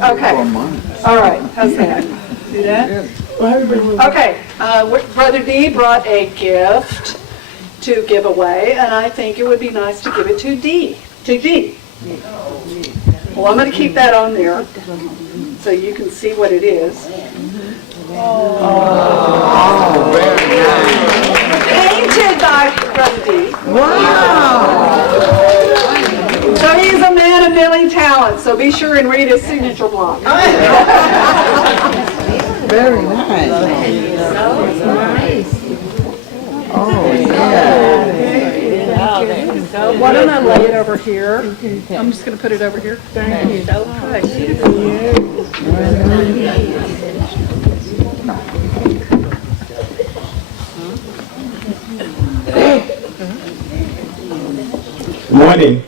Okay. All right. How's that? See that? Okay. Brother D brought a gift to give away, and I think it would be nice to give it to D. Well, I'm going to keep that on there so you can see what it is. Oh, very nice. Painted by Brother D. Wow. So he's a man of many talents, so be sure and read his signature block. Very nice. Oh, yeah. Why don't I lay it over here? I'm just going to put it over here. Thank you. Morning.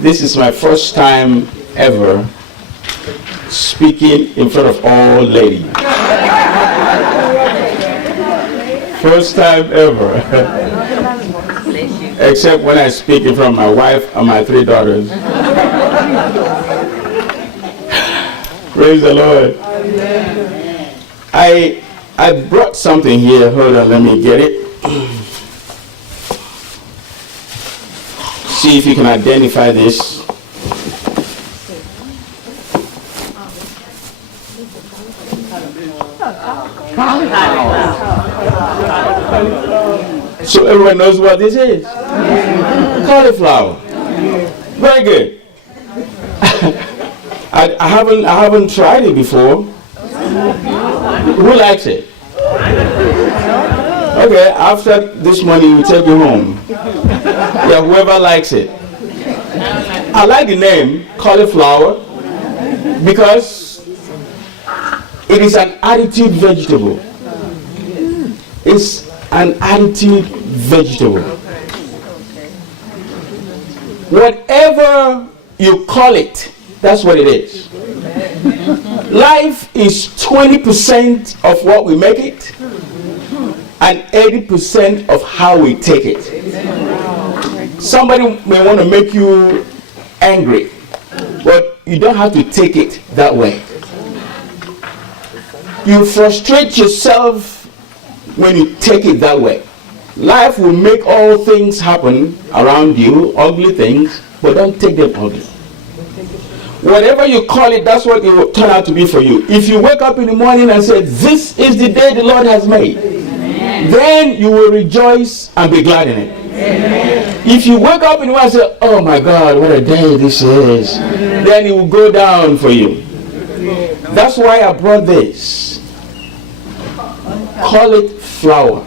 This is my first time ever speaking in front of all ladies. First time ever. Except when I speak in front of my wife and my 3 daughters. Praise the Lord. I brought something here. Hold on, let me get it. See if you can identify this. So everyone knows what this is. Cauliflower. Very good. I haven't tried it before. Who likes it? Okay, after this morning we'll take you home. Yeah, whoever likes it. I like the name cauliflower because it is an attitude vegetable. It's an attitude vegetable. Whatever you call it, that's what it is. Life is 20% of what we make it and 80% of how we take it. Somebody may want to make you angry, but you don't have to take it that way. You frustrate yourself when you take it that way. Life will make all things happen around you, ugly things, but don't take them ugly. Whatever you call it, that's what it will turn out to be for you. If you wake up in the morning and say, "This is the day the Lord has made," then you will rejoice and be glad in it. If you wake up in the morning and say, "Oh my God, what a day this is," then it will go down for you. That's why I brought this. Call it flower.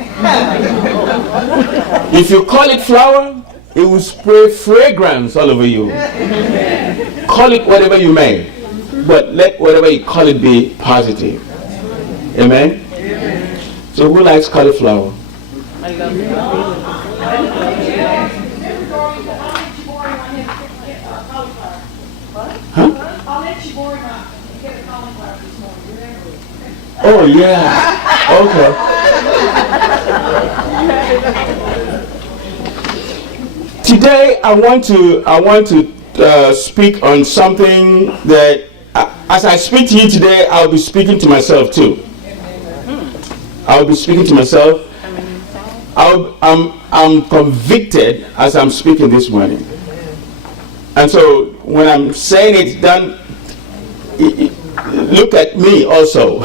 If you call it flower, it will spray fragrance all over you. Call it whatever you may, but let whatever you call it be positive. Amen? So who likes cauliflower? I love it. Huh? Oh yeah. Okay. Today I want to speak on something that as I speak to you today, I'll be speaking to myself too. I'll be speaking to myself. I'm convicted as I'm speaking this morning. And so when I'm saying it, then look at me also.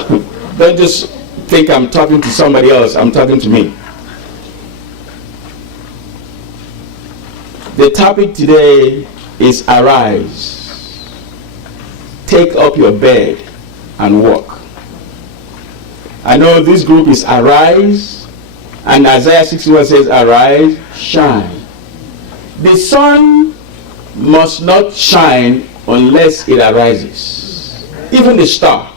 Don't just think I'm talking to somebody else. I'm talking to me. The topic today is arise. Take up your bed and walk. I know this group is arise, and Isaiah 61 says arise, shine. The sun must not shine unless it arises. Even the star,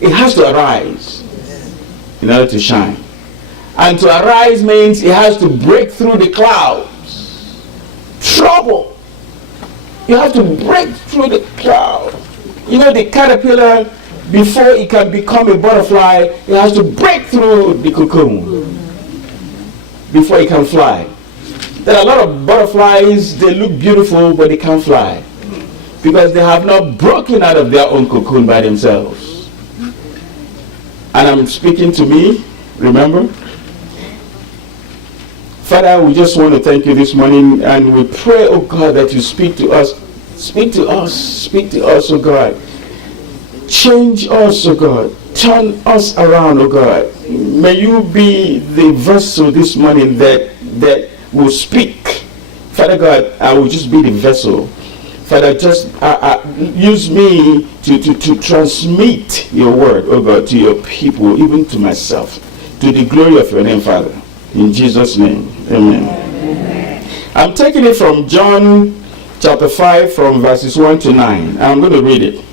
it has to arise in order to shine. And to arise means it has to break through the clouds. Trouble. You have to break through the cloud. You know, the caterpillar, before it can become a butterfly, it has to break through the cocoon before it can fly. There are a lot of butterflies, they look beautiful, but they can't fly because they have not broken out of their own cocoon by themselves. And I'm speaking to me, remember? Father, we just want to thank you this morning, and we pray, oh God, that you speak to us. Speak to us. Speak to us, oh God. Change us, oh God. Turn us around, oh God. May you be the vessel this morning that will speak. Father God, I will just be the vessel. Father, just use me to transmit your word, oh God, to your people, even to myself, to the glory of your name, Father. In Jesus' name, amen. I'm taking it from John chapter 5 from verses 1 to 9. I'm going to read it.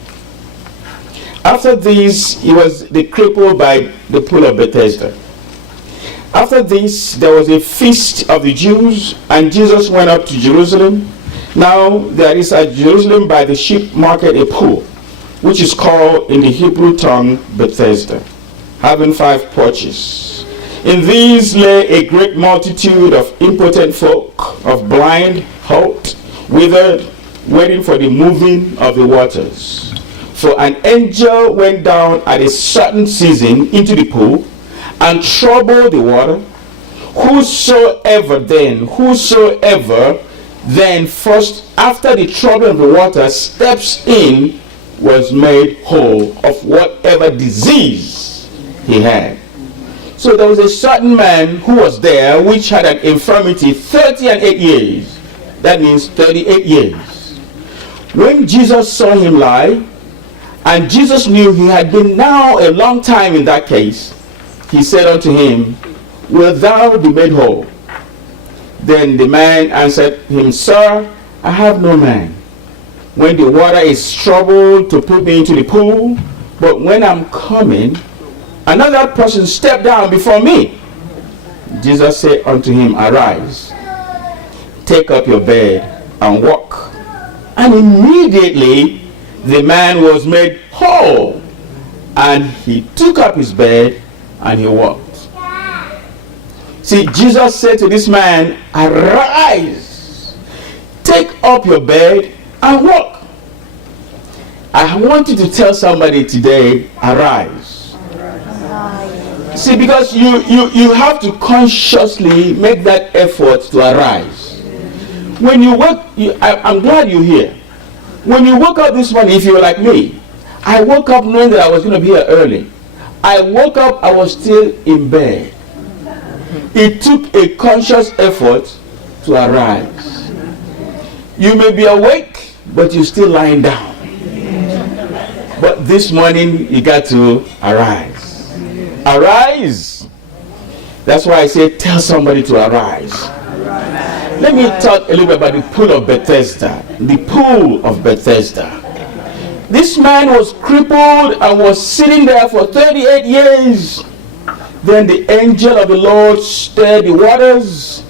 After this, he was the cripple by the pool of Bethesda. After this, there was a feast of the Jews, and Jesus went up to Jerusalem. Now there is at Jerusalem by the sheep market a pool, which is called in the Hebrew tongue Bethesda, having 5 porches. In these lay a great multitude of impotent folk, of blind, halt, withered, waiting for the moving of the waters. For an angel went down at a certain season into the pool and troubled the water. Whosoever then first after the trouble of the water steps in was made whole of whatever disease he had. So there was a certain man who was there which had an infirmity 38 years. That means 38 years. When Jesus saw him lie, and Jesus knew he had been now a long time in that case, he said unto him, Wilt thou be made whole? Then the man answered him, Sir, I have no man, when the water is troubled, to put me into the pool, but when I'm coming, another person stepped down before me. Jesus said unto him, Arise, take up your bed and walk. And immediately the man was made whole, and he took up his bed and he walked. See, Jesus said to this man, Arise, take up your bed and walk. I want you to tell somebody today, arise. See, because you have to consciously make that effort to arise. When you wake, I'm glad you're here. When you woke up this morning, if you're like me, I woke up knowing that I was going to be here early. I woke up, I was still in bed. It took a conscious effort to arise. You may be awake, but you're still lying down. But this morning, you got to arise. Arise. That's why I say, tell somebody to arise. Let me talk a little bit about the pool of Bethesda. The pool of Bethesda. This man was crippled and was sitting there for 38 years. Then the angel of the Lord stirred the waters.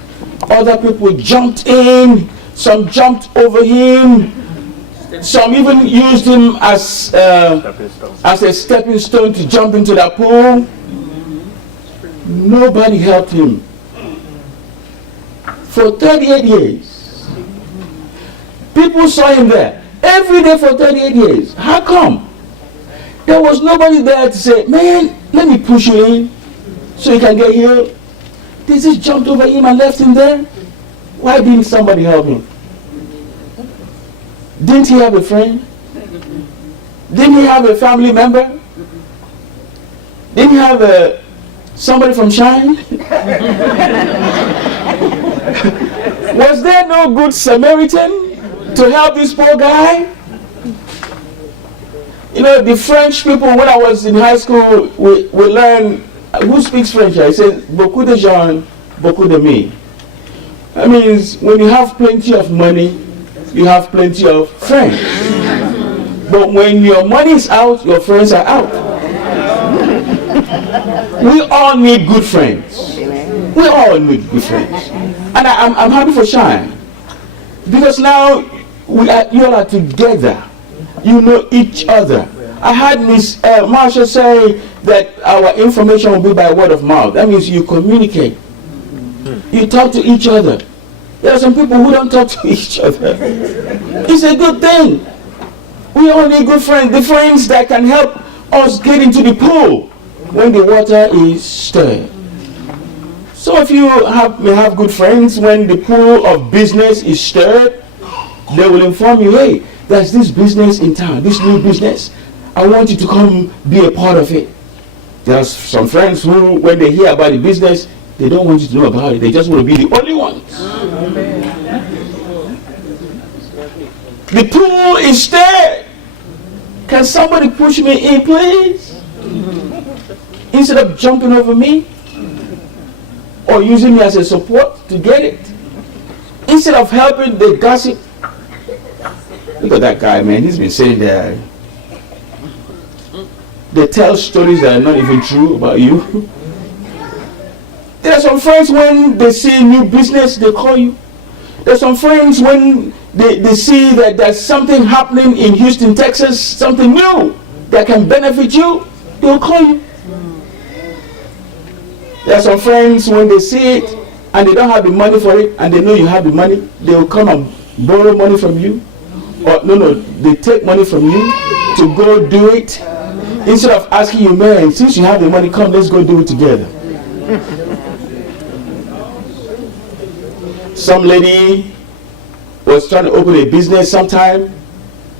Other people jumped in. Some jumped over him. Some even used him as a stepping stone to jump into that pool. Nobody helped him. For 38 years. People saw him there every day for 38 years. How come? There was nobody there to say, man, let me push you in so you can get healed. They just jumped over him and left him there. Why didn't somebody help him? Didn't he have a friend? Didn't he have a family member? Didn't he have somebody from Shine? Was there no good Samaritan to help this poor guy? You know, the French people, when I was in high school, we learned, who speaks French? I said, beaucoup de gens, beaucoup d'amis. That means when you have plenty of money, you have plenty of friends. But when your money is out, your friends are out. We all need good friends. We all need good friends. And I'm happy for Shine. Because now you all are together. You know each other. I had Miss Marsha say that our information will be by word of mouth. That means you communicate. You talk to each other. There are some people who don't talk to each other. It's a good thing. We all need good friends. The friends that can help us get into the pool when the water is stirred. So if you may have good friends, when the pool of business is stirred, they will inform you, hey, there's this business in town, this new business. I want you to come be a part of it. There are some friends who, when they hear about the business, they don't want you to know about it. They just want to be the only ones. The pool is stirred. Can somebody push me in, please? Instead of jumping over me or using me as a support to get it. Instead of helping, they gossip. Look at that guy, man. He's been sitting there. They tell stories that are not even true about you. There are some friends, when they see new business, they call you. There are some friends, when they see that there's something happening in Houston, Texas, something new that can benefit you, they'll call you. There are some friends, when they see it and they don't have the money for it and they know you have the money, they'll come and borrow money from you. Or they take money from you to go do it. Instead of asking you, man, since you have the money, come, let's go do it together. Some lady was trying to open a business sometime.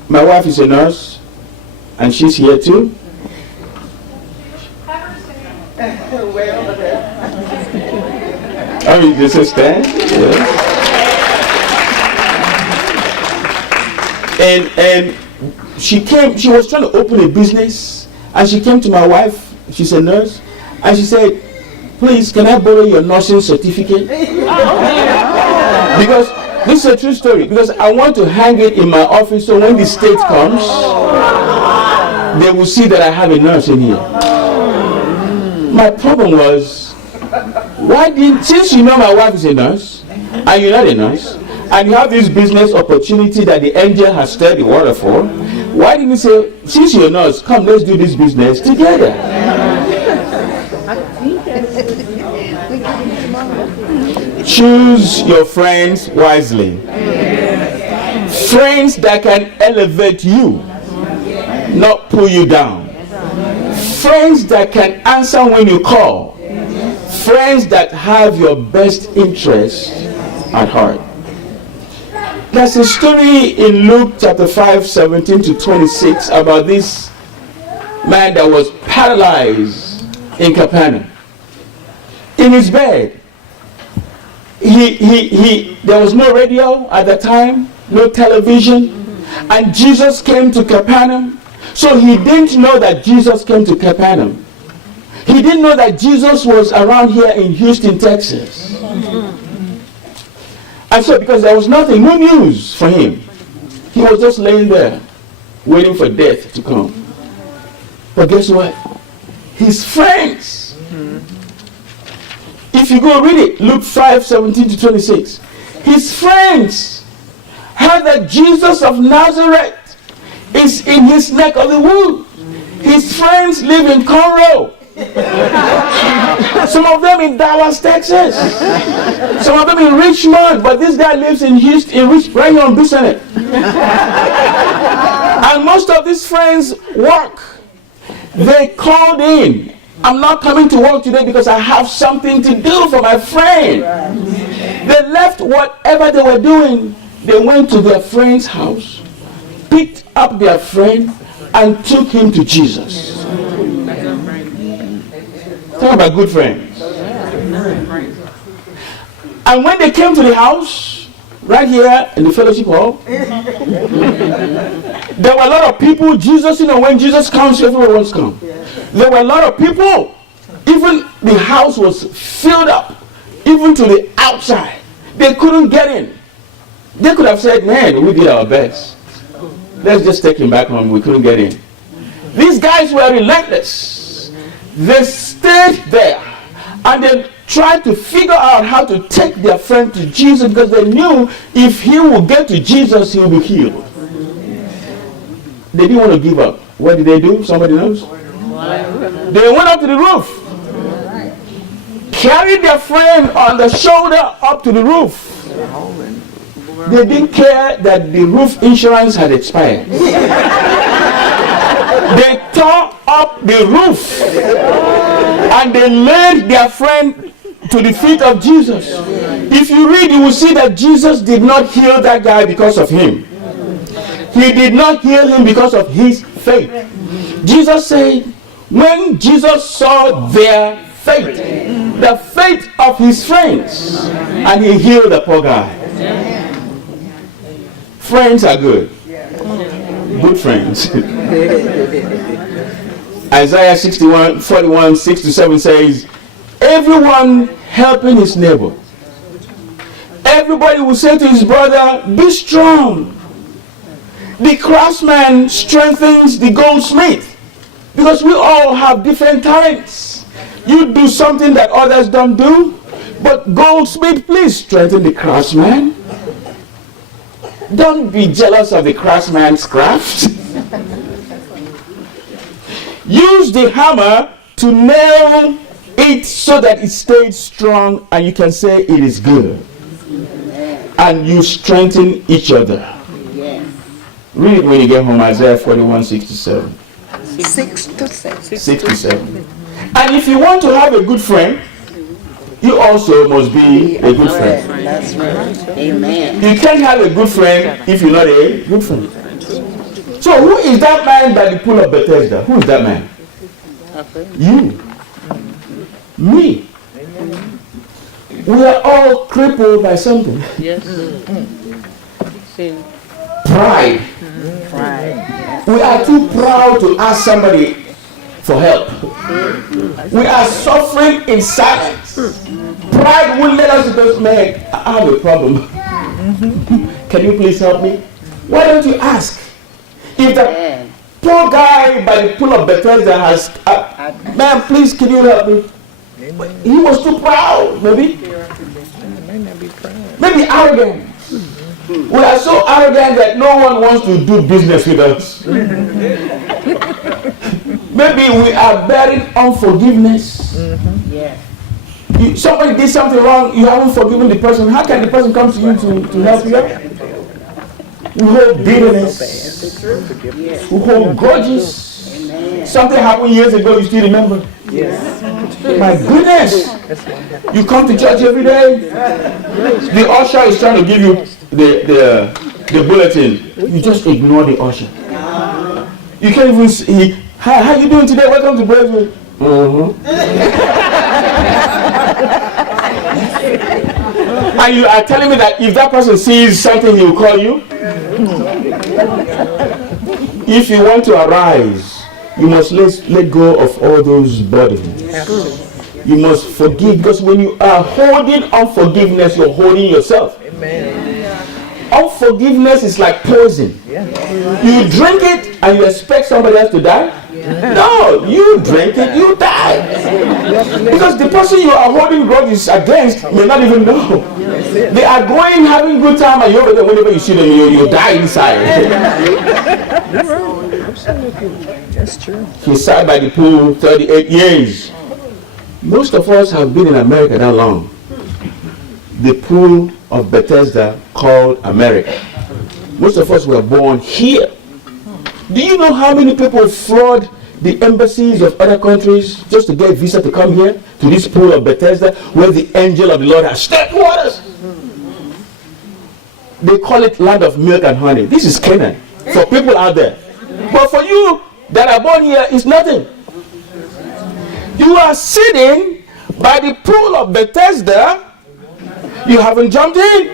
My wife is a nurse, and she's here too. I mean, this is stand. Yeah. And she was trying to open a business, and she came to my wife, she's a nurse, and she said, please, can I borrow your nursing certificate? Because this is a true story, because I want to hang it in my office so when the state comes, they will see that I have a nurse in here. My problem was, since you know my wife is a nurse, and you're not a nurse, and you have this business opportunity that the angel has stirred the water for, why didn't you say, since you're a nurse, come, let's do this business together? Choose your friends wisely. Friends that can elevate you, not pull you down. Friends that can answer when you call. Friends that have your best interest at heart. There's a story in Luke chapter 5, 17 to 26 about this man that was paralyzed in Capernaum. In his bed. There was no radio at the time, no television, and Jesus came to Capernaum. So he didn't know that Jesus came to Capernaum. He didn't know that Jesus was around here in Houston, Texas. And so because there was nothing, no news for him, he was just laying there, waiting for death to come. But guess what? His friends, if you go read it, Luke 5, 17 to 26, his friends heard that Jesus of Nazareth is in his neck of the woods. His friends live in Conroe. Some of them in Dallas, Texas. Some of them in Richmond, but this guy lives in Houston, right here on Bissonnet. And most of these friends work. They called in. I'm not coming to work today because I have something to do for my friend. They left whatever they were doing. They went to their friend's house, picked up their friend, and took him to Jesus. Talk about good friends. And when they came to the house, right here in the fellowship hall, there were a lot of people. Jesus, when Jesus comes, everyone wants to come. There were a lot of people. Even the house was filled up, even to the outside. They couldn't get in. They could have said, man, we did our best. Let's just take him back home. We couldn't get in. These guys were relentless. They stayed there and they tried to figure out how to take their friend to Jesus, because they knew if he would get to Jesus, he would be healed. They didn't want to give up. What did they do? Somebody knows? They went up to the roof, carried their friend on the shoulder up to the roof. They didn't care that the roof insurance had expired. They tore up the roof and they laid their friend to the feet of Jesus. If you read, you will see that Jesus did not heal that guy because of him. He did not heal him because of his faith. Jesus said, when Jesus saw their faith, the faith of his friends, and he healed the poor guy. Friends are good. Good friends. Isaiah 41, 6-7 says, everyone helping his neighbor. Everybody will say to his brother, be strong. The craftsman strengthens the goldsmith, because we all have different talents. You do something that others don't do, but goldsmith, please strengthen the craftsman. Don't be jealous of the craftsman's craft. Use the hammer to nail it so that it stays strong and you can say it is good. And you strengthen each other. Read it when you get home, Isaiah 41, 6-7. 6-7. And if you want to have a good friend, you also must be a good friend. That's right. Amen. You can't have a good friend if you're not a good friend. So who is that man by the pool of Bethesda? Who is that man? You. Me. We are all crippled by something. Yes. Pride. We are too proud to ask somebody for help. We are suffering in silence. Pride will let us go, man, I have a problem. Can you please help me? Why don't you ask? If the poor guy by the pool of Bethesda has, man, please, can you help me? He was too proud, maybe. Maybe arrogant. We are so arrogant that no one wants to do business with us. Maybe we are bearing unforgiveness. Somebody did something wrong, you haven't forgiven the person. How can the person come to you to help you out? We hold bitterness. We hold grudges. Something happened years ago, you still remember? My goodness. You come to church every day. The usher is trying to give you the bulletin. You just ignore the usher. You can't even see, how you doing today? Welcome to Braeswood. And you are telling me that if that person sees something, he will call you? If you want to arise, you must let go of all those burdens. You must forgive, because when you are holding unforgiveness, you're holding yourself. Unforgiveness is like poison. You drink it and you expect somebody else to die? No, you drink it, you die. Because the person you are holding grudges against may not even know. They are going, having good time, and you're over there, whenever you see them, you die inside. That's true. He sat by the pool 38 years. Most of us have been in America that long. The pool of Bethesda called America. Most of us were born here. Do you know how many people flood the embassies of other countries just to get a visa to come here to this pool of Bethesda where the angel of the Lord has stirred waters? They call it land of milk and honey. This is Canaan for people out there. But for you that are born here, it's nothing. You are sitting by the pool of Bethesda You haven't jumped in.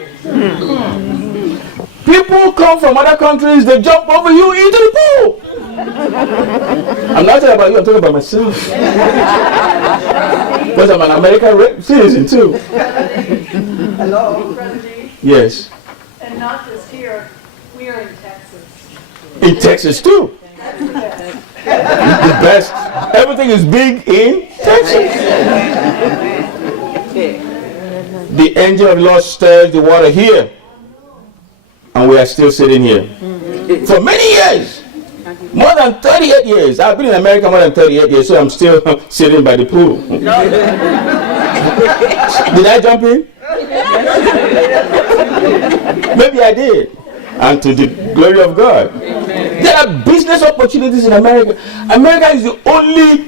People come from other countries, they jump over you into the pool. I'm not talking about you, I'm talking about myself. Because I'm an American citizen too. Hello, Brother D. Yes. And not just here, we are in Texas. In Texas too. That's the best. The best. Everything is big in Texas. The angel of the Lord stirs the water here. And we are still sitting here. For many years. More than 38 years. I've been in America more than 38 years, so I'm still sitting by the pool. Did I jump in? Maybe I did. And to the glory of God. There are business opportunities in America. America is the only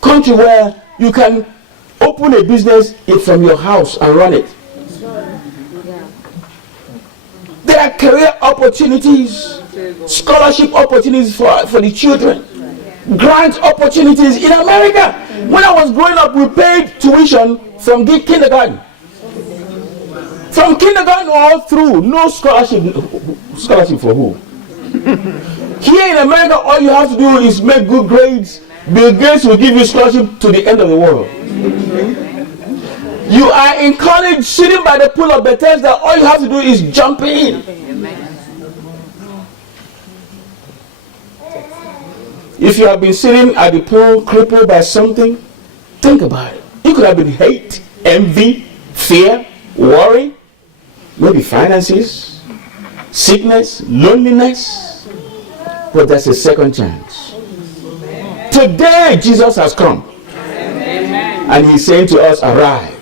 country where you can open a business from your house and run it. There are career opportunities, scholarship opportunities for the children, grant opportunities in America. When I was growing up, we paid tuition from kindergarten. From kindergarten all through, no scholarship. Scholarship for who? Here in America, all you have to do is make good grades. Bill Gates will give you scholarship to the end of the world. You are in college sitting by the pool of Bethesda, all you have to do is jump in. If you have been sitting at the pool crippled by something, think about it. It could have been hate, envy, fear, worry, maybe finances, sickness, loneliness. But that's a second chance. Today, Jesus has come. And he's saying to us, arise.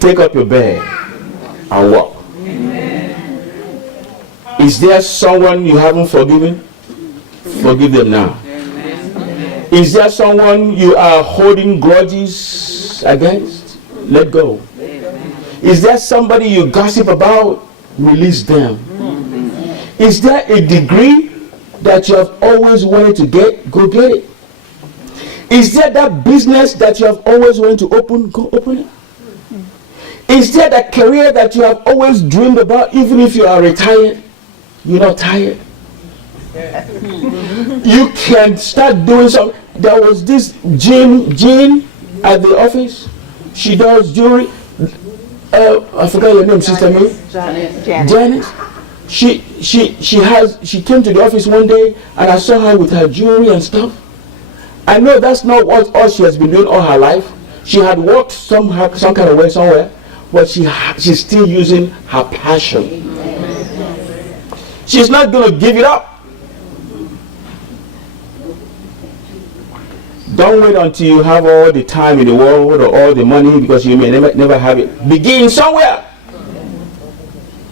Take up your bed and walk. Is there someone you haven't forgiven? Forgive them now. Is there someone you are holding grudges against? Let go. Is there somebody you gossip about? Release them. Is there a degree that you have always wanted to get? Go get it. Is there that business that you have always wanted to open? Go open it. Is there that career that you have always dreamed about, even if you are retired? You're not tired. You can start doing something. There was this Jean at the office. She does jewelry. I forgot your name, Sister May. Janice. She came to the office one day and I saw her with her jewelry and stuff. I know that's not what all she has been doing all her life. She had worked some kind of way somewhere, but she's still using her passion. She's not going to give it up. Don't wait until you have all the time in the world or all the money, because you may never have it. Begin somewhere.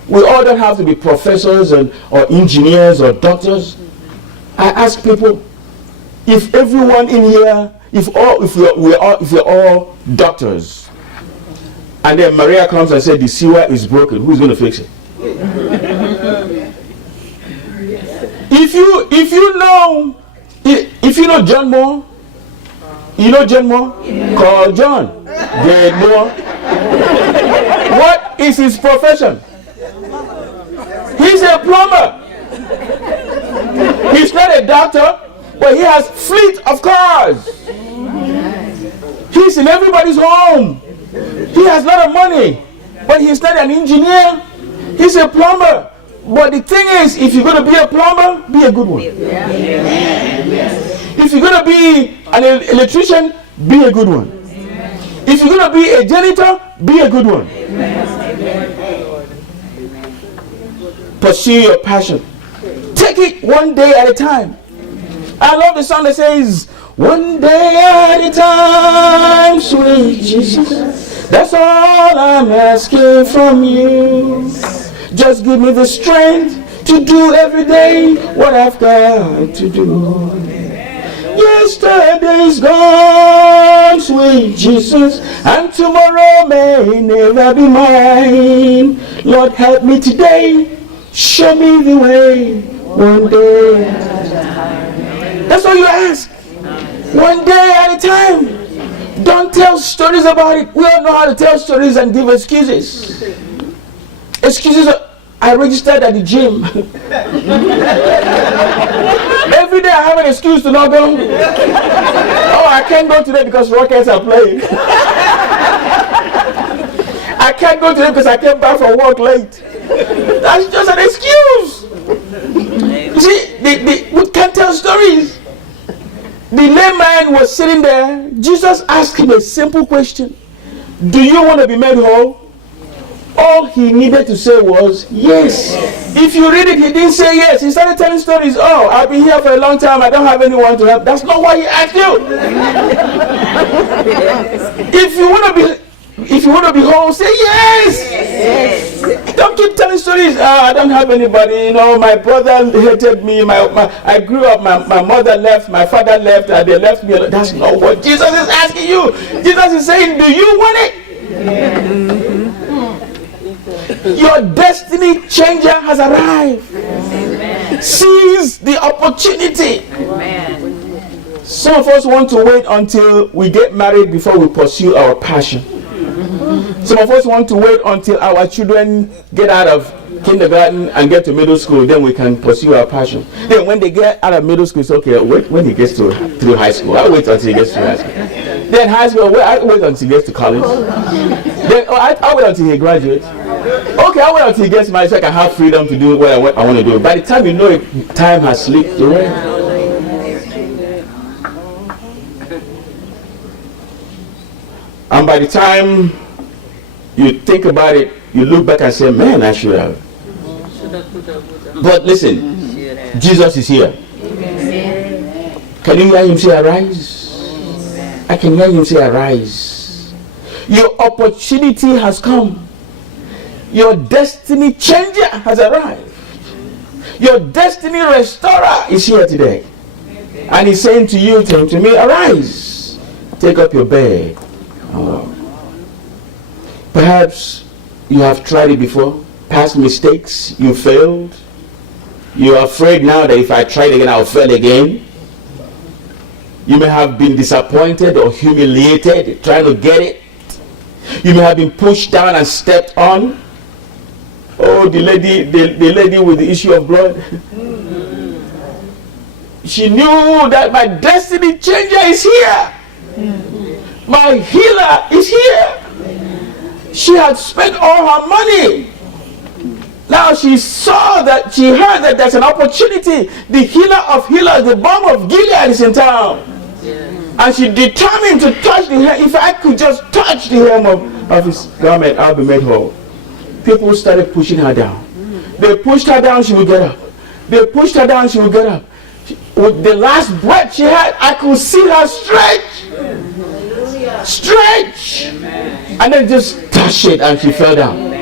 We all don't have to be professors or engineers or doctors. I ask people, if everyone in here, if we're all doctors, and then Maria comes and says the sewer is broken, who's going to fix it? If you know John Moore, you know John Moore? Yeah. Call John. Get Moore. What is his profession? He's a plumber. He's not a doctor, but he has fleet of cars. He's in everybody's home. He has a lot of money, but he's not an engineer. He's a plumber. But the thing is, if you're going to be a plumber, be a good one. If you're going to be an electrician, be a good one. If you're going to be a janitor, be a good one. Pursue your passion. Take it one day at a time. I love the song that says, one day at a time, sweet Jesus. That's all I'm asking from you. Just give me the strength to do every day what I've got to do. Yesterday's gone, sweet Jesus, and tomorrow may never be mine. Lord, help me today. Show me the way, one day at a time. That's all you ask. One day at a time. Don't tell stories about it. We all know how to tell stories and give excuses. Excuses. I registered at the gym. Every day I have an excuse to not go. Oh, I can't go today because Rockets are playing. I can't go today because I came back from work late. That's just an excuse. You see, we can't tell stories. The lame man was sitting there. Jesus asked him a simple question. Do you want to be made whole? All he needed to say was yes. If you read it, he didn't say yes. He started telling stories. Oh, I've been here for a long time. I don't have anyone to help. That's not why he asked you. If you want to be whole, say yes. Don't keep telling stories. I don't have anybody. You know, my brother hated me. I grew up. My mother left. My father left. They left me. That's not what Jesus is asking you. Jesus is saying, do you want it? Your destiny changer has arrived. Amen. Seize the opportunity. Amen. Some of us want to wait until we get married before we pursue our passion. Some of us want to wait until our children get out of kindergarten and get to middle school, then we can pursue our passion. Then when they get out of middle school, it's okay, wait when he gets through high school. I'll wait until he gets through high school. Then high school, I'll wait until he gets to college. Then I'll wait until he graduates. Okay, I'll wait until he gets married so I can have freedom to do what I want to do. By the time you know it, time has slipped away. And by the time you think about it, you look back and say, man, I should have. But listen, Jesus is here. Can you hear him say, arise? I can hear him say, arise. Your opportunity has come. Your destiny changer has arrived. Your destiny restorer is here today. And he's saying to you, to me, arise. Take up your bed and walk. Perhaps you have tried it before. Past mistakes, you failed. You are afraid now that if I try it again, I'll fail again. You may have been disappointed or humiliated trying to get it. You may have been pushed down and stepped on. Oh, the lady with the issue of blood. She knew that my destiny changer is here. My healer is here. She had spent all her money. Now she saw that, she heard that there's an opportunity. The healer of healers, the balm of Gilead is in town. And she determined to touch the hem. If I could just touch the hem of his garment, I'll be made whole. People started pushing her down. They pushed her down, she would get up. They pushed her down, she would get up. With the last breath she had, I could see her stretch. Stretch. And then just touch it and she fell down.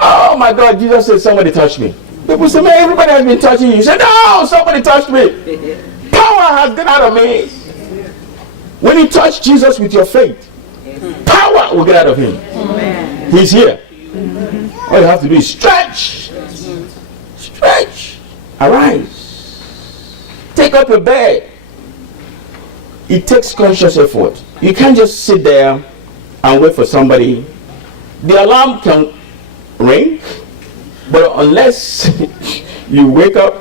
Oh my God, Jesus said, somebody touched me. People say, man, everybody has been touching you. You said, no, somebody touched me. Power has gone out of me. When you touch Jesus with your faith, power will get out of him. He's here. All you have to do is stretch. Stretch. Arise. Take up your bed. It takes conscious effort. You can't just sit there and wait for somebody. The alarm can ring, but unless you wake up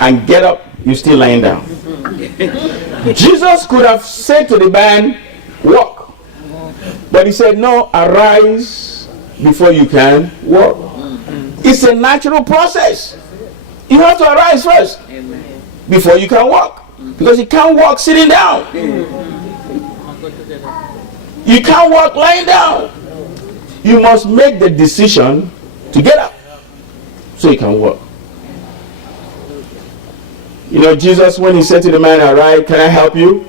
and get up, you're still lying down. Jesus could have said to the man, walk. But he said, no, arise before you can walk. It's a natural process. You have to arise first before you can walk. Because you can't walk sitting down. You can't walk lying down. You must make the decision to get up so you can walk. You know, Jesus, when he said to the man, arise, can I help you?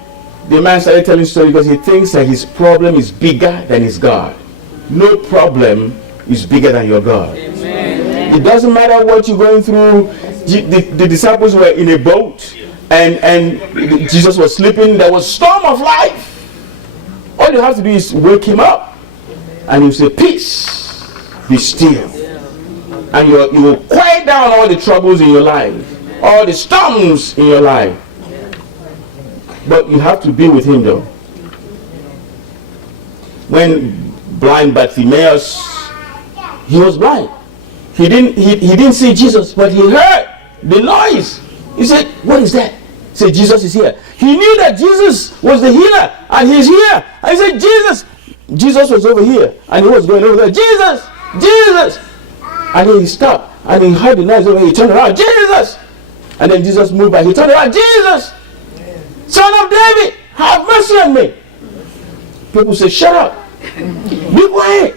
The man started telling stories because he thinks that his problem is bigger than his God. No problem is bigger than your God. Amen. It doesn't matter what you're going through. The disciples were in a boat and Jesus was sleeping. There was a storm of life. All you have to do is wake him up and he'll say, peace, be still. And you will quiet down all the troubles in your life, all the storms in your life. But you have to be with him though. When blind Bartimaeus, he was blind. He didn't see Jesus, but he heard the noise. He said, what is that? He said, Jesus is here. He knew that Jesus was the healer, and he's here. And he said, Jesus. Jesus was over here, and he was going over there. Jesus! Jesus! And then he stopped, and he heard the noise over here. He turned around, Jesus! And then Jesus moved by. He turned around, Jesus! Son of David, have mercy on me. People say, shut up. Be quiet.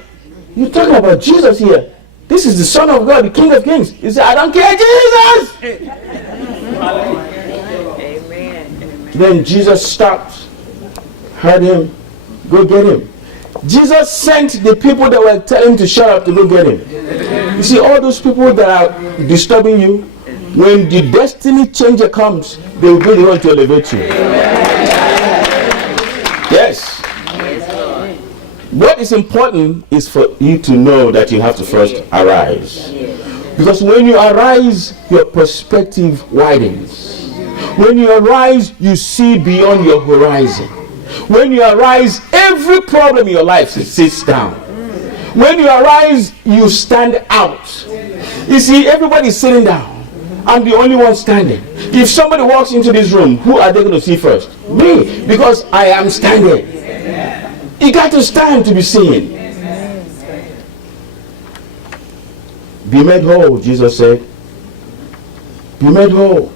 You're talking about Jesus here. This is the Son of God, the King of Kings. He said, I don't care, Jesus! Amen. Then Jesus stopped, heard him, go get him. Jesus sent the people that were telling him to shut up to go get him. You see, all those people that are disturbing you, when the destiny changer comes, they will be the one to elevate you. Yes. What is important is for you to know that you have to first arise. Because when you arise, your perspective widens. When you arise, you see beyond your horizon. When you arise, every problem in your life sits down. When you arise, you stand out. You see, everybody's sitting down. I'm the only one standing. If somebody walks into this room, who are they going to see first? Me, because I am standing. You got to stand to be seen. Be made whole, Jesus said. Be made whole.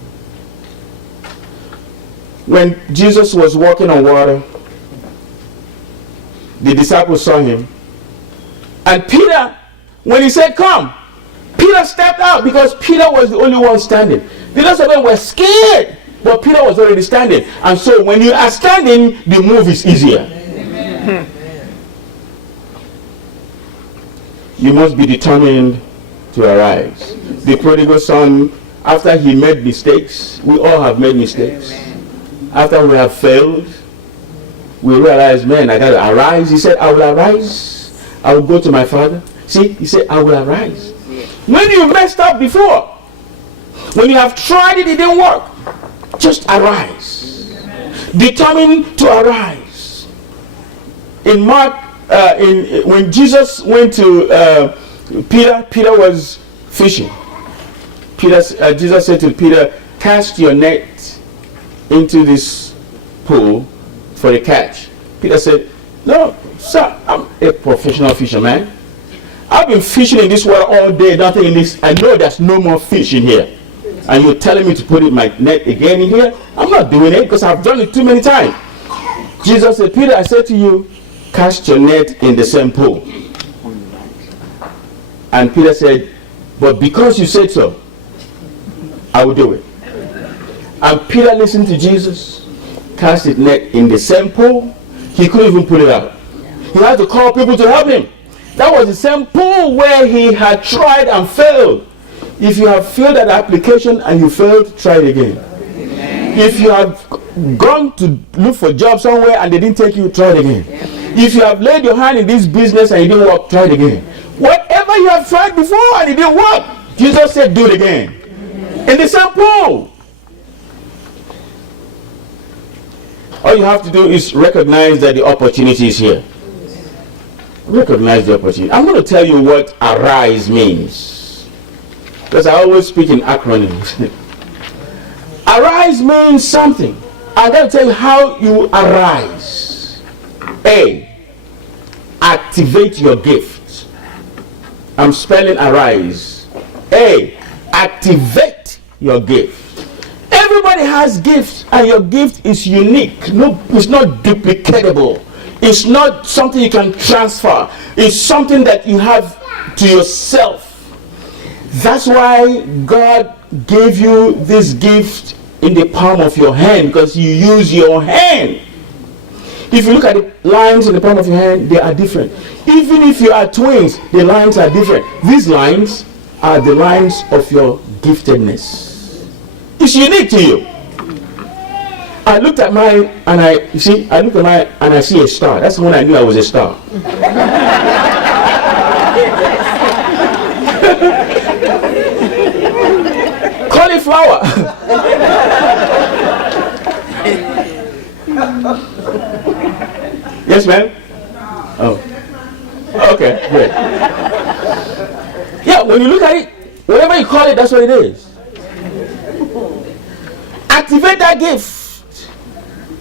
When Jesus was walking on water, the disciples saw him. And Peter, when he said, come, Peter stepped out because Peter was the only one standing. The rest of them were scared, but Peter was already standing. And so when you are standing, the move is easier. You must be determined to arise. The prodigal son, after he made mistakes, we all have made mistakes. After we have failed, we realize, man, I got to arise. He said, I will arise. I will go to my father. See, he said, I will arise. When you messed up before, when you have tried it, it didn't work, just arise. Determined to arise. In Mark, when Jesus went to Peter, Peter was fishing. Jesus said to Peter, cast your net into this pool for a catch. Peter said, no, sir, I'm a professional fisherman. I've been fishing in this water all day, nothing in this. I know there's no more fish in here. And you're telling me to put my net again in here? I'm not doing it because I've done it too many times. Jesus said, Peter, I said to you, cast your net in the same pool. And Peter said, but because you said so, I will do it. And Peter listened to Jesus, cast his net in the same pool. He couldn't even pull it out. He had to call people to help him. That was the same pool where he had tried and failed. If you have failed at the application and you failed, try it again. If you have gone to look for a job somewhere and they didn't take you, try it again. If you have laid your hand in this business and it didn't work, try it again. Whatever you have tried before and it didn't work, Jesus said, do it again. In the same pool. All you have to do is recognize that the opportunity is here. Recognize the opportunity. I'm going to tell you what arise means, because I always speak in acronyms. Arise means something. I'm going to tell you how you arise. A, activate your gift. I'm spelling arise. A, activate your gift. Everybody has gifts, and your gift is unique. No, it's not duplicatable. It's not something you can transfer. It's something that you have to yourself. That's why God gave you this gift in the palm of your hand, because you use your hand. If you look at the lines in the palm of your hand, they are different. Even if you are twins, the lines are different. These lines are the lines of your giftedness. It's unique to you. I looked at mine and I see a star. That's when I knew I was a star. Cauliflower. Yes, ma'am. Oh. Okay, good. Yeah, when you look at it, whatever you call it, that's what it is. Activate that gift.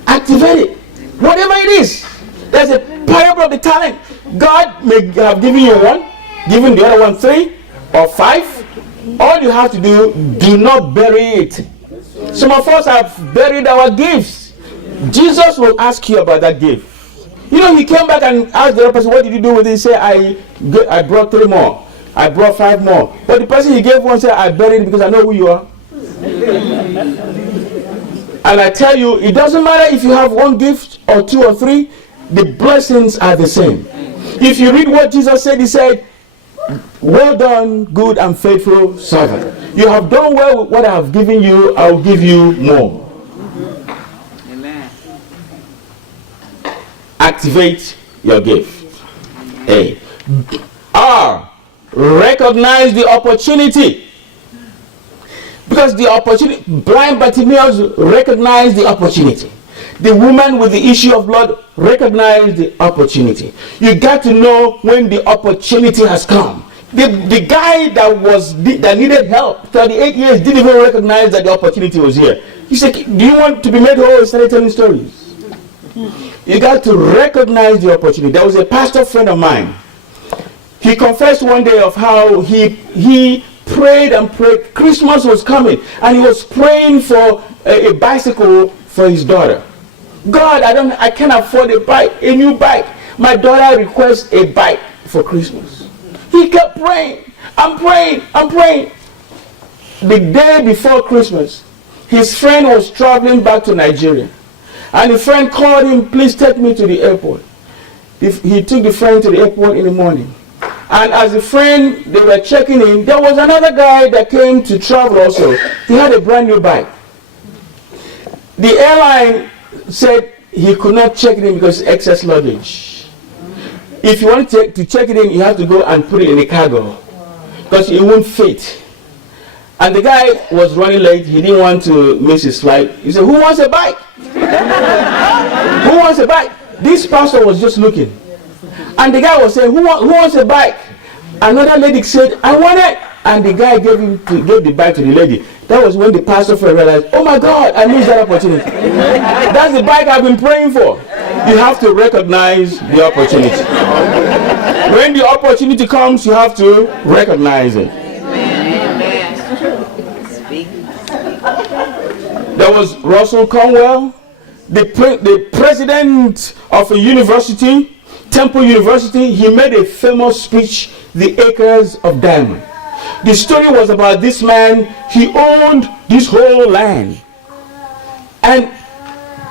Activate it. Whatever it is. There's a parable of the talent. God may have given you one, given the other one 3 or 5. All you have to do not bury it. Some of us have buried our gifts. Jesus will ask you about that gift. You know, he came back and asked the other person, what did you do with it? He said, I brought 3 more. I brought 5 more. But the person he gave one said, I buried it because I know who you are. And I tell you, it doesn't matter if you have 1 gift or 2 or 3, the blessings are the same. If you read what Jesus said, he said, well done, good and faithful servant. You have done well with what I have given you, I will give you more. Amen. Activate your gift. A. R. Recognize the opportunity. Because the opportunity, blind Bartimaeus recognized the opportunity. The woman with the issue of blood recognized the opportunity. You got to know when the opportunity has come. The guy that needed help 38 years didn't even recognize that the opportunity was here. He said, do you want to be made whole? He started telling stories. You got to recognize the opportunity. There was a pastor friend of mine. He confessed one day of how he prayed and prayed. Christmas was coming and he was praying for a bicycle for his daughter. God, I can't afford a new bike. My daughter requests a bike for Christmas. He kept praying. I'm praying. The day before Christmas, his friend was traveling back to Nigeria. And the friend called him, please take me to the airport. He took the friend to the airport in the morning. And as the friend, they were checking in, there was another guy that came to travel also. He had a brand new bike. The airline said he could not check it in because it's excess luggage. If you want to check it in, you have to go and put it in a cargo because it won't fit. And the guy was running late. He didn't want to miss his flight. He said, who wants a bike? Who wants a bike? This pastor was just looking. And the guy was saying, who wants a bike? Another lady said, I want it. And the guy gave the bike to the lady. That was when the pastor realized, oh my God, I missed that opportunity. That's the bike I've been praying for. You have to recognize the opportunity. When the opportunity comes, you have to recognize it. There was Russell Conwell, the president of a university, Temple University. He made a famous speech, The Acres of Diamond. The story was about this man. He owned this whole land and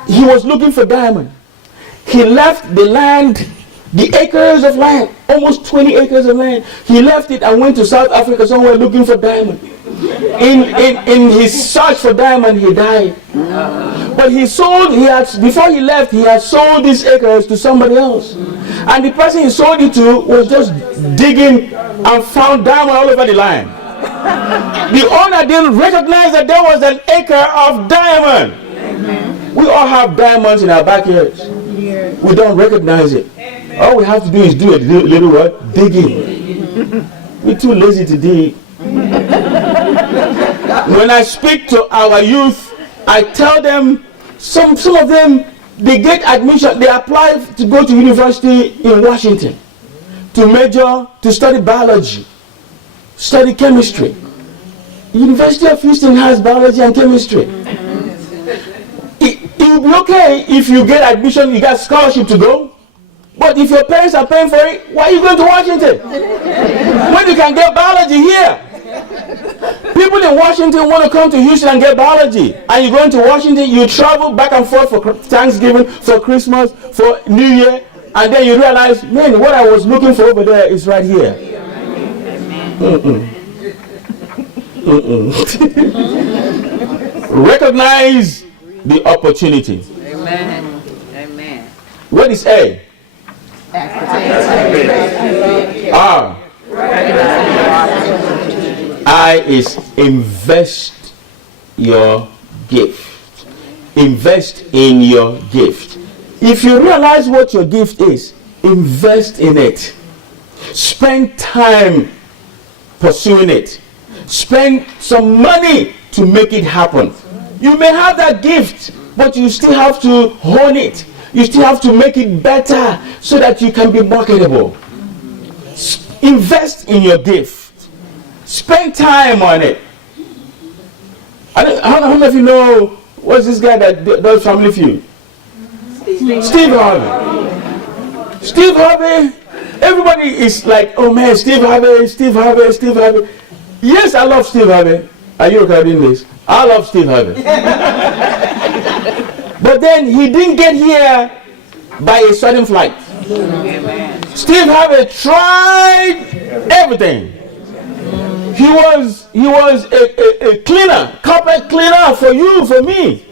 he was looking for diamond. He left the land, the acres of land, almost 20 acres of land. He left it and went to South Africa somewhere looking for diamond. In his search for diamond, he died. But before he left, he had sold these acres to somebody else. And the person he sold it to was just digging and found diamond all over the land. The owner didn't recognize that there was an acre of diamond. We all have diamonds in our backyards. We don't recognize it. All we have to do is do a little what? Digging. We're too lazy to dig. When I speak to our youth, I tell them, some of them, they get admission, they apply to go to university in Washington to study biology, study chemistry. University of Houston has biology and chemistry. It will be okay if you get admission, you got scholarship to go. But if your parents are paying for it, why are you going to Washington? When you can get biology here. People in Washington want to come to Houston and get biology. And you go into Washington, you travel back and forth for Thanksgiving, for Christmas, for New Year, and then you realize, man, what I was looking for over there is right here. Recognize the opportunity. Amen. Amen. What is A? R. I is invest your gift. Invest in your gift. If you realize what your gift is, invest in it. Spend time pursuing it. Spend some money to make it happen. You may have that gift, but you still have to hone it. You still have to make it better so that you can be marketable. Invest in your gift. Spend time on it. How many of you know what's this guy that does Family Feud? Steve Harvey. Steve Harvey. Everybody is like, oh man, Steve Harvey, Steve Harvey, Steve Harvey. Yes, I love Steve Harvey. Are you recording this? I love Steve Harvey. But then he didn't get here by a sudden flight. Steve Harvey tried everything. He was a cleaner, carpet cleaner for you, for me.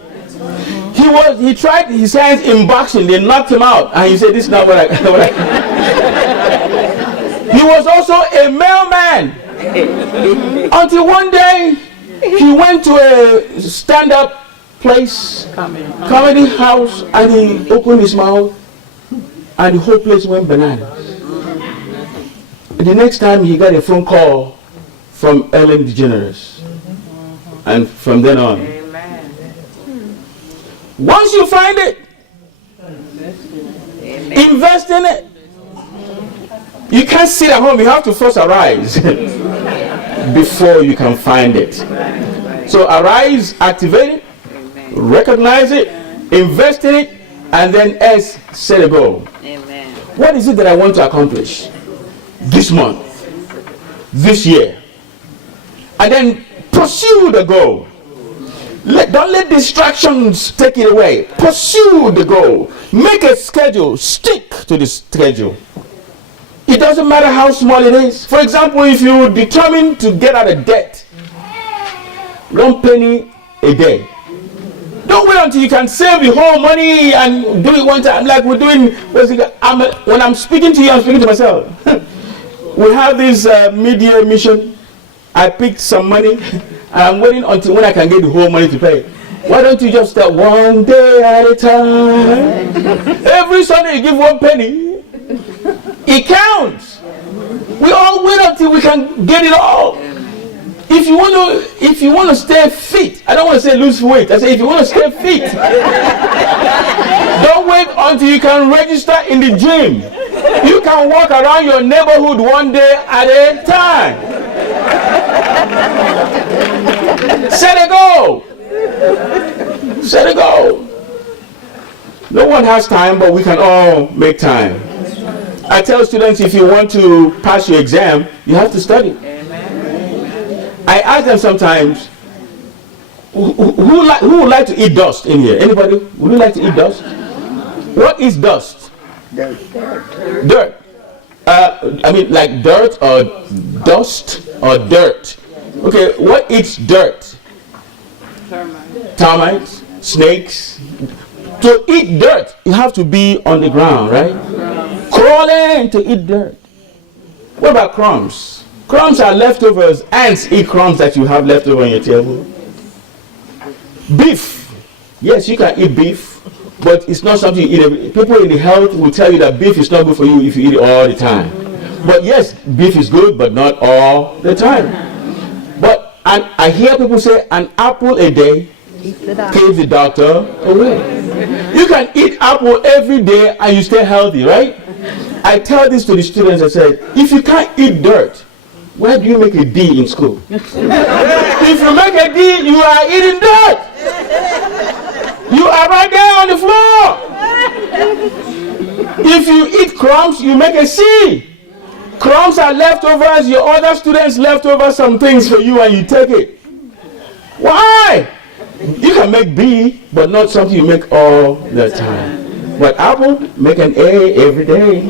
He tried his hands in boxing. They knocked him out, and he said, "This is not what I." He was also a mailman until one day he went to a stand-up place, comedy house, and he opened his mouth, and the whole place went bananas. And the next time he got a phone call from Ellen DeGeneres, and from then on. Once you find it, invest in it. You can't sit at home. You have to first arise before you can find it. So arise, activate it, recognize it, invest in it, and then set a goal. What is it that I want to accomplish this month, this year? And then pursue the goal. Don't let distractions take it away. Pursue the goal. Make a schedule. Stick to the schedule. It doesn't matter how small it is. For example, if you determine to get out of debt, 1 penny a day. Don't wait until you can save the whole money and do it one time. Like we're doing, when I'm speaking to you, I'm speaking to myself. We have this mid-year mission. I picked some money. I'm waiting until when I can get the whole money to pay. Why don't you just start one day at a time? Every Sunday you give 1 penny. It counts. We all wait until we can get it all. If you want to stay fit, I don't want to say lose weight. I say if you want to stay fit, don't wait until you can register in the gym. You can walk around your neighborhood one day at a time. Set a goal. Set a goal. No one has time, but we can all make time. I tell students, if you want to pass your exam, you have to study. I ask them sometimes, who would like to eat dust in here? Anybody? Would you like to eat dust? What is dust? Dirt. I mean, like dirt or dust or dirt. Okay, what eats dirt? Termites, snakes. To eat dirt, you have to be on the ground, right? Crawling to eat dirt. What about crumbs? Crumbs are leftovers. Ants eat crumbs that you have left over on your table. Beef. Yes, you can eat beef, but it's not something you eat. People in the health will tell you that beef is not good for you if you eat it all the time. But yes, beef is good, but not all the time. But I hear people say an apple a day keeps the doctor away. You can eat apple every day and you stay healthy, right? I tell this to the students. I said, if you can't eat dirt, where do you make a D in school? If you make a D, you are eating dirt. You are right there on the floor. If you eat crumbs, you make a C. Crumbs are leftovers. Your other students left over some things for you and you take it. Why? You can make B, but not something you make all the time. But apple, make an A every day.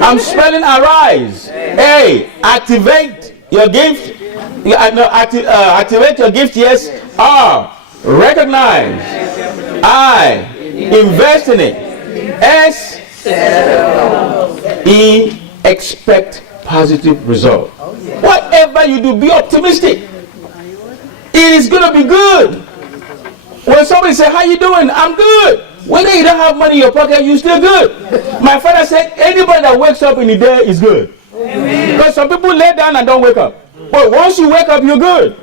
I'm spelling arise. A, activate your gift. Activate your gift, yes. R, recognize. I, invest in it. S, E, expect positive result. Whatever you do, be optimistic. It is going to be good. When somebody say, how you doing? I'm good. Whether you don't have money in your pocket, you're still good. My father said, anybody that wakes up in the day is good. Amen. Because some people lay down and don't wake up. But once you wake up, you're good.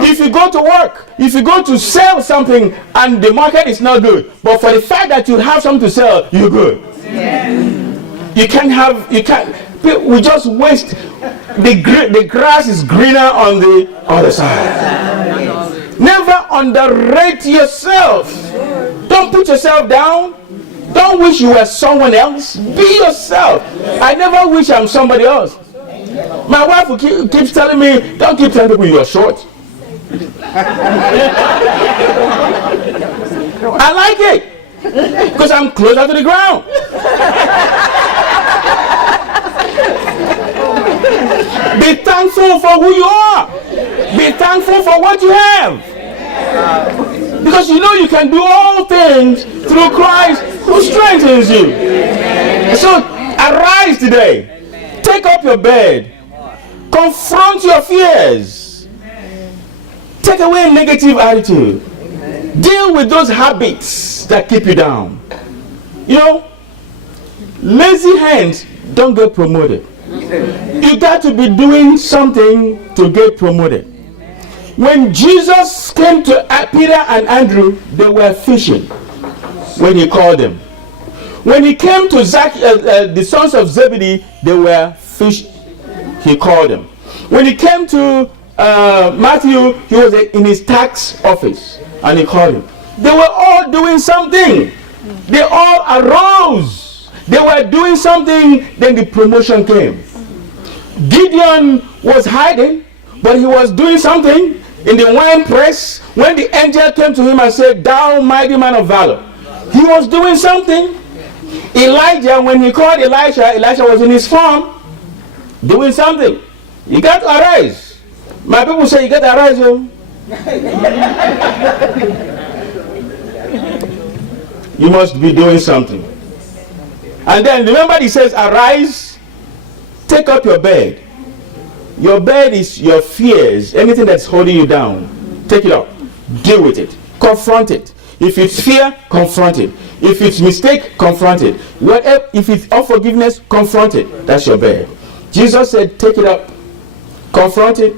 If you go to work, if you go to sell something and the market is not good, but for the fact that you have something to sell, you're good. We just waste. The grass is greener on the other side. Never underrate yourself. Don't put yourself down. Don't wish you were someone else. Be yourself. I never wish I'm somebody else. My wife keeps telling me, don't keep telling people you're short. I like it because I'm closer to the ground. Be thankful for who you are. Be thankful for what you have. Because you know you can do all things through Christ who strengthens you. So arise today. Take up your bed. Confront your fears. Take away a negative attitude. Deal with those habits that keep you down. You know, lazy hands don't get promoted. You got to be doing something to get promoted. When Jesus came to Peter and Andrew, they were fishing when he called them. When he came to the sons of Zebedee, they were fishing. He called them. When he came to Matthew, he was in his tax office and he called him. They were all doing something. They all arose. They were doing something, then the promotion came. Gideon was hiding, but he was doing something in the wine press. When the angel came to him and said, thou mighty man of valor, he was doing something. Elijah, when he called Elisha, Elisha was in his farm doing something. You got to arise. My people say you got to arise. You must be doing something. And then remember he says, arise, take up your bed. Your bed is your fears, anything that's holding you down. Take it up. Deal with it. Confront it. If it's fear, confront it. If it's mistake, confront it. Whatever, if it's unforgiveness, confront it. That's your bed. Jesus said, take it up. Confront it,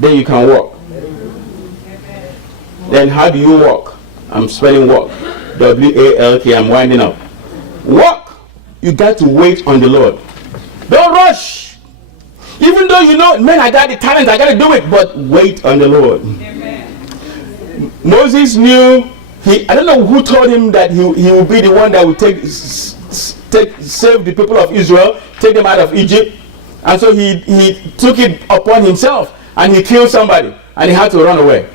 then you can walk. Then how do you walk? I'm spelling walk. W-A-L-K. I'm winding up. Walk. You got to wait on the Lord. Don't rush. Even though you know, man, I got the talent, I got to do it, but wait on the Lord. Amen. Moses knew, I don't know who told him that he will be the one that will save the people of Israel, take them out of Egypt. And so he took it upon himself and he killed somebody and he had to run away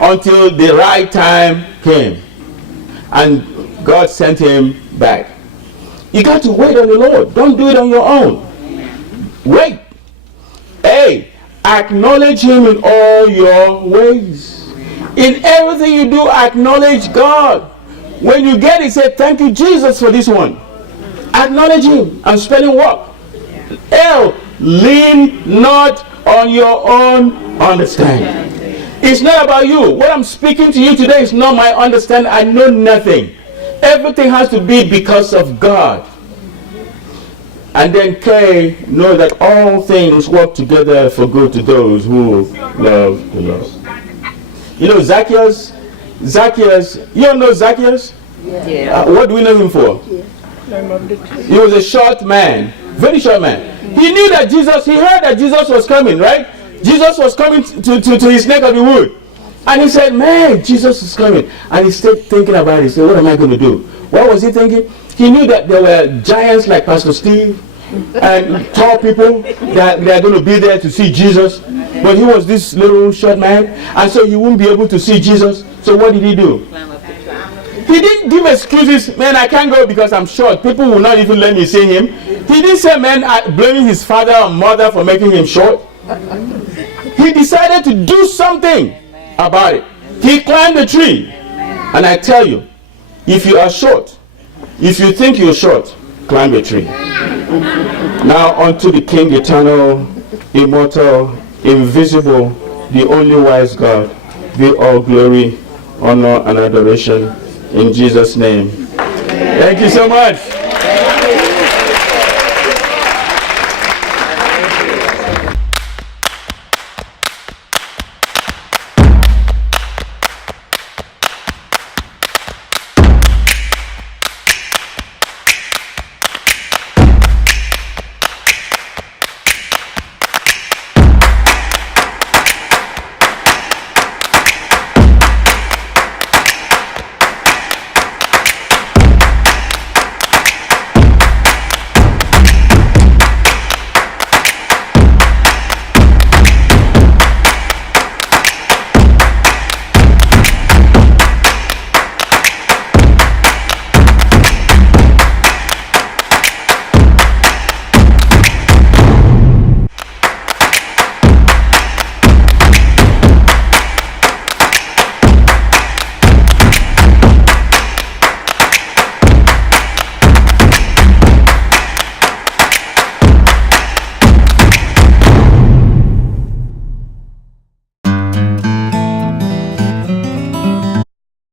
until the right time came. And God sent him back. You got to wait on the Lord. Don't do it on your own. Wait. Hey, acknowledge him in all your ways. In everything you do, acknowledge God. When you get it, say, thank you, Jesus, for this one. Acknowledge him. I'm spelling walk. L, lean not on your own understanding. It's not about you. What I'm speaking to you today is not my understanding. I know nothing. Everything has to be because of God. And then K, know that all things work together for good to those who love the Lord. You know Zacchaeus? You don't know Zacchaeus? Yeah. What do we know him for? Yeah. He was a short man. Very short man. He knew that he heard that Jesus was coming, right? Jesus was coming to his neck of the wood. And he said, man, Jesus is coming. And he started thinking about it. He said, what am I going to do? What was he thinking? He knew that there were giants like Pastor Steve and tall people that they are going to be there to see Jesus. But he was this little short man. And so he wouldn't be able to see Jesus. So what did he do? He didn't give excuses. Man, I can't go because I'm short. People will not even let me see him. He didn't say, man, blaming his father or mother for making him short. He decided to do something about it. He climbed the tree. And I tell you, if you are short, if you think you're short, climb the tree. Now unto the King, eternal, immortal, invisible, the only wise God, be all glory, honor, and adoration in Jesus' name. Thank you so much.